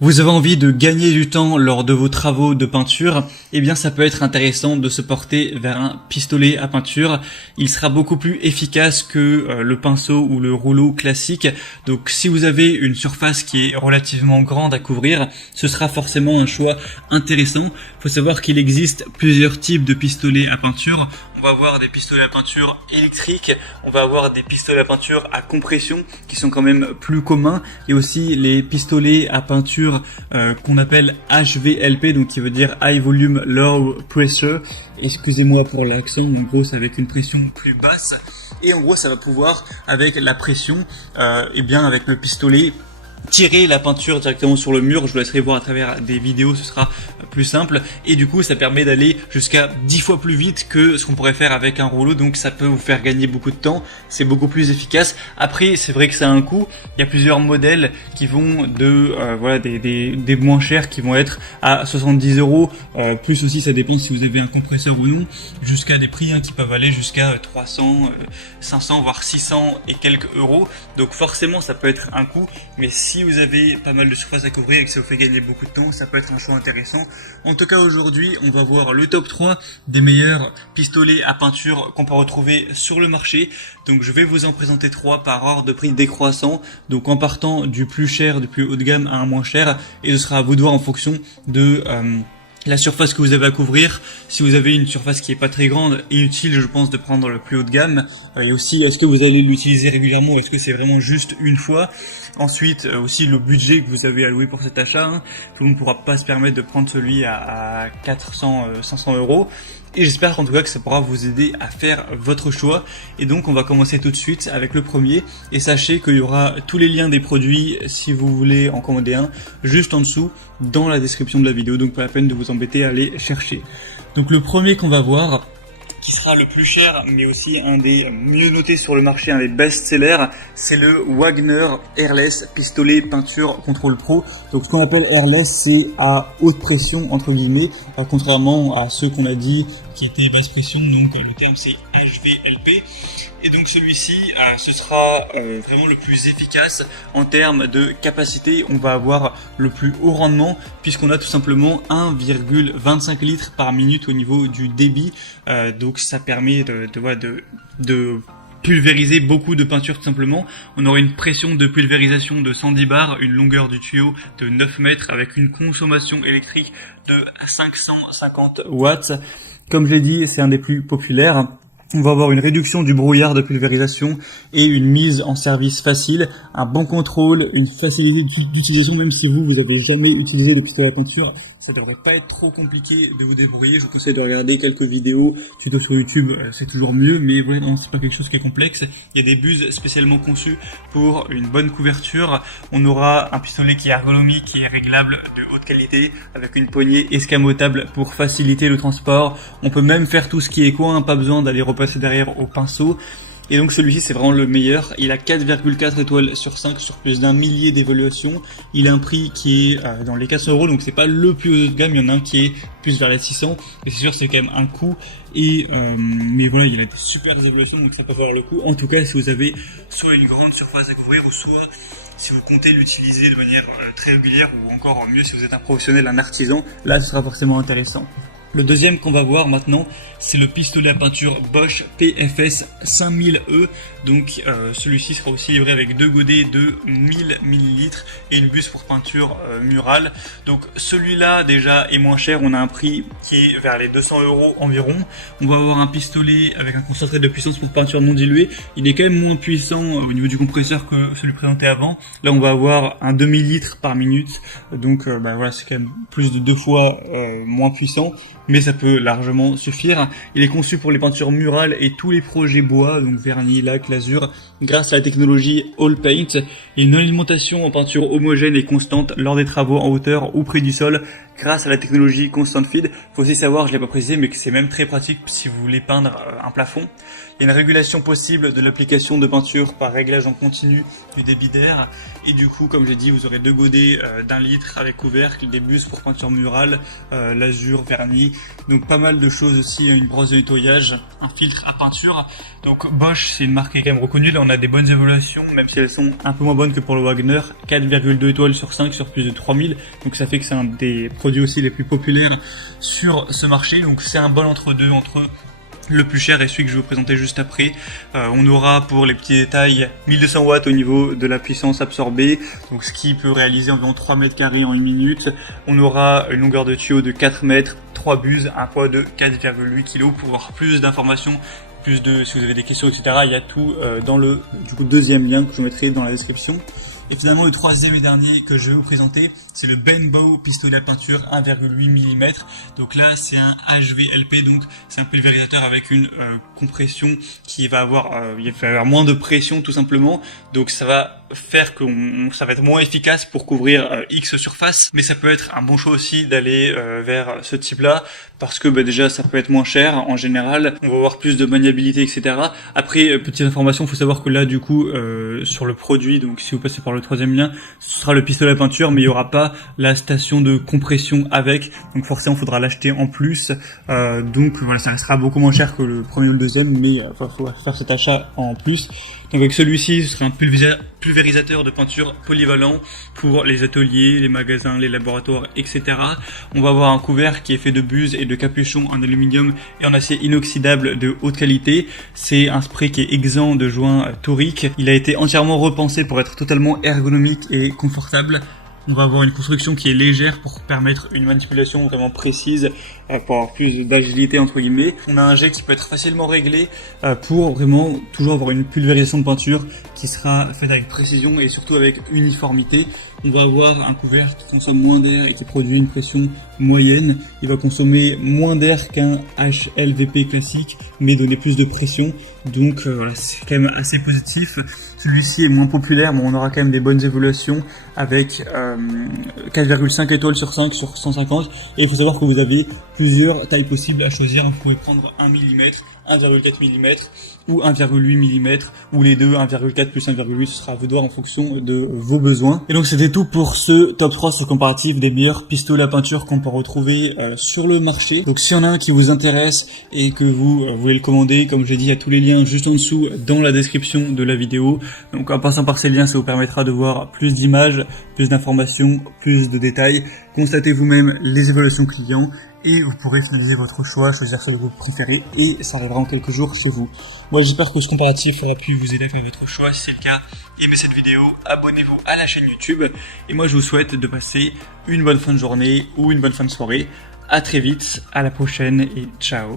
Vous avez envie de gagner du temps lors de vos travaux de peinture, eh bien ça peut être intéressant de se porter vers un pistolet à peinture. Il sera beaucoup plus efficace que le pinceau ou le rouleau classique. Donc si vous avez une surface qui est relativement grande à couvrir, ce sera forcément un choix intéressant. Il faut savoir qu'il existe plusieurs types de pistolets à peinture. On va avoir des pistolets à peinture électriques, on va avoir des pistolets à peinture à compression qui sont quand même plus communs, et aussi les pistolets à peinture qu'on appelle HVLP, donc qui veut dire High Volume Low Pressure. Excusez-moi pour l'accent, en gros c'est avec une pression plus basse, et en gros ça va pouvoir avec la pression, et bien avec le pistolet, tirer la peinture directement sur le mur. Je vous laisserai voir à travers des vidéos, ce sera plus simple, et du coup ça permet d'aller jusqu'à 10 fois plus vite que ce qu'on pourrait faire avec un rouleau, donc ça peut vous faire gagner beaucoup de temps, c'est beaucoup plus efficace. Après c'est vrai que ça a un coût, il y a plusieurs modèles qui vont de voilà des moins chers qui vont être à 70 €, plus aussi ça dépend si vous avez un compresseur ou non, jusqu'à des prix qui peuvent aller jusqu'à 300, 500 voire 600 et quelques euros. Donc forcément ça peut être un coût, mais si vous avez pas mal de surface à couvrir et que ça vous fait gagner beaucoup de temps, ça peut être un choix intéressant. En tout cas aujourd'hui, on va voir le top 3 des meilleurs pistolets à peinture qu'on peut retrouver sur le marché. Donc je vais vous en présenter 3 par ordre de prix décroissant, donc en partant du plus cher, du plus haut de gamme à un moins cher, et ce sera à vous de voir en fonction de la surface que vous avez à couvrir. Si vous avez une surface qui est pas très grande, inutile je pense de prendre le plus haut de gamme, et aussi est-ce que vous allez l'utiliser régulièrement, est-ce que c'est vraiment juste une fois. Ensuite aussi le budget que vous avez alloué pour cet achat, tout le monde ne pourra pas se permettre de prendre celui à 400, 500 €. Et j'espère en tout cas que ça pourra vous aider à faire votre choix. Et donc on va commencer tout de suite avec le premier. Et sachez qu'il y aura tous les liens des produits si vous voulez en commander un juste en dessous dans la description de la vidéo. Donc pas la peine de vous embêter à aller chercher. Donc le premier qu'on va voir, qui sera le plus cher mais aussi un des mieux notés sur le marché, un des best-sellers, c'est le Wagner Airless pistolet peinture contrôle pro. Donc ce qu'on appelle airless, c'est à haute pression entre guillemets, contrairement à ceux qu'on a dit qui étaient basse pression, donc le terme c'est HVLP. Et donc celui-ci, ce sera vraiment le plus efficace en termes de capacité. On va avoir le plus haut rendement puisqu'on a tout simplement 1,25 litres par minute au niveau du débit. Donc ça permet de pulvériser beaucoup de peinture tout simplement. On aura une pression de pulvérisation de 110 bars, une longueur du tuyau de 9 mètres avec une consommation électrique de 550 watts. Comme je l'ai dit, c'est un des plus populaires. On va avoir une réduction du brouillard de pulvérisation et une mise en service facile, un bon contrôle, une facilité d'utilisation. Même si vous avez jamais utilisé le pistolet à peinture, ça devrait pas être trop compliqué de vous débrouiller. Je vous conseille de regarder quelques vidéos, tutos sur YouTube, c'est toujours mieux, mais voilà, non, c'est pas quelque chose qui est complexe. Il y a des buses spécialement conçues pour une bonne couverture. On aura un pistolet qui est ergonomique, qui est réglable de haute qualité, avec une poignée escamotable pour faciliter le transport. On peut même faire tout ce qui est coin, pas besoin d'aller repasser derrière au pinceau. Et donc celui-ci c'est vraiment le meilleur. Il a 4,4 étoiles sur 5 sur plus d'un millier d'évaluations. Il a un prix qui est dans les 400 €, donc c'est pas le plus haut de gamme. Il y en a un qui est plus vers les 600, et c'est sûr c'est quand même un coût. Et mais voilà, il a des super évaluations, donc ça peut valoir le coup. En tout cas, si vous avez soit une grande surface à couvrir, ou soit si vous comptez l'utiliser de manière très régulière, ou encore mieux si vous êtes un professionnel, un artisan, là ce sera forcément intéressant. Le deuxième qu'on va voir maintenant, c'est le pistolet à peinture Bosch PFS 5000E. Donc celui-ci sera aussi livré avec 2 godets de 1000 ml et une buse pour peinture murale. Donc celui-là déjà est moins cher, on a un prix qui est vers les 200 € environ. On va avoir un pistolet avec un concentré de puissance pour peinture non diluée. Il est quand même moins puissant au niveau du compresseur que celui présenté avant. Là on va avoir un demi-litre par minute, donc voilà, c'est quand même plus de 2 fois moins puissant, mais ça peut largement suffire. Il est conçu pour les peintures murales et tous les projets bois, donc vernis, lac, lasure, grâce à la technologie All Paint, et une alimentation en peinture homogène et constante lors des travaux en hauteur ou près du sol, grâce à la technologie Constant Feed. Faut aussi savoir, je l'ai pas précisé, mais que c'est même très pratique si vous voulez peindre un plafond. Il y a une régulation possible de l'application de peinture par réglage en continu du débit d'air. Et du coup, comme j'ai dit, vous aurez 2 godets d'1 litre avec couvercle, des buses pour peinture murale, lasure, vernis. Donc pas mal de choses aussi, une brosse de nettoyage, un filtre à peinture. Donc Bosch, c'est une marque qui est quand même reconnue. Là, on a des bonnes évaluations, même si elles sont un peu moins bonnes que pour le Wagner. 4,2 étoiles sur 5 sur plus de 3000. Donc ça fait que c'est un des produits aussi les plus populaires sur ce marché. Donc c'est un bon entre-deux entre le plus cher et celui que je vais vous présenter juste après. On aura pour les petits détails 1200 watts au niveau de la puissance absorbée, donc ce qui peut réaliser environ 3 mètres carrés en 1 minute. On aura une longueur de tuyau de 4 mètres, 3 buses, un poids de 4,8 kg. Pour avoir plus d'informations, si vous avez des questions, etc., il y a tout dans le deuxième lien que je mettrai dans la description. Et finalement, le troisième et dernier que je vais vous présenter, c'est le Benbow pistolet à peinture 1,8 mm. Donc là, c'est un HVLP, donc c'est un pulvérisateur avec une compression qui va avoir, il va y avoir moins de pression tout simplement. Donc ça va faire que ça va être moins efficace pour couvrir X surface. Mais ça peut être un bon choix aussi d'aller vers ce type-là, parce que déjà ça peut être moins cher en général. On va avoir plus de maniabilité, etc. Après, petite information, il faut savoir que là, du coup, sur le produit, donc si vous passez par le troisième lien, ce sera le pistolet à peinture, mais il n'y aura pas la station de compression avec, donc forcément il faudra l'acheter en plus. Donc voilà, ça restera beaucoup moins cher que le premier ou le deuxième, mais il faut faire cet achat en plus. Donc avec celui-ci, ce sera un pulvérisateur de peinture polyvalent pour les ateliers, les magasins, les laboratoires, etc. On va avoir un couvert qui est fait de buses et de capuchons en aluminium et en acier inoxydable de haute qualité. C'est un spray qui est exempt de joints toriques. Il a été entièrement repensé pour être totalement ergonomique et confortable. On va avoir une construction qui est légère pour permettre une manipulation vraiment précise, pour avoir plus d'agilité entre guillemets. On a un jet qui peut être facilement réglé pour vraiment toujours avoir une pulvérisation de peinture qui sera faite avec précision et surtout avec uniformité. On va avoir un couvert qui consomme moins d'air et qui produit une pression moyenne. Il va consommer moins d'air qu'un HLVP classique, mais donner plus de pression. Donc c'est quand même assez positif. Celui-ci est moins populaire, mais on aura quand même des bonnes évaluations avec 4,5 étoiles sur 5 sur 150. Et il faut savoir que vous avez plusieurs tailles possibles à choisir. Vous pouvez prendre 1 mm, 1,4 mm ou 1,8 mm, ou les deux, 1,4 plus 1,8, ce sera à vous de voir en fonction de vos besoins. Et donc c'était tout pour ce top 3 sur comparatif des meilleurs pistolets à peinture qu'on peut retrouver sur le marché. Donc s'il y en a un qui vous intéresse et que vous voulez le commander, comme je l'ai dit, il y a tous les liens juste en dessous dans la description de la vidéo. Donc en passant par ces liens, ça vous permettra de voir plus d'images, plus d'informations, plus de détails. Constatez vous-même les évaluations clients et vous pourrez finaliser votre choix, choisir ce que vous préférez et ça arrivera en quelques jours chez vous. Moi j'espère que ce comparatif aura pu vous aider à faire votre choix. Si c'est le cas, aimez cette vidéo, abonnez-vous à la chaîne YouTube et moi je vous souhaite de passer une bonne fin de journée ou une bonne fin de soirée. À très vite, à la prochaine et ciao.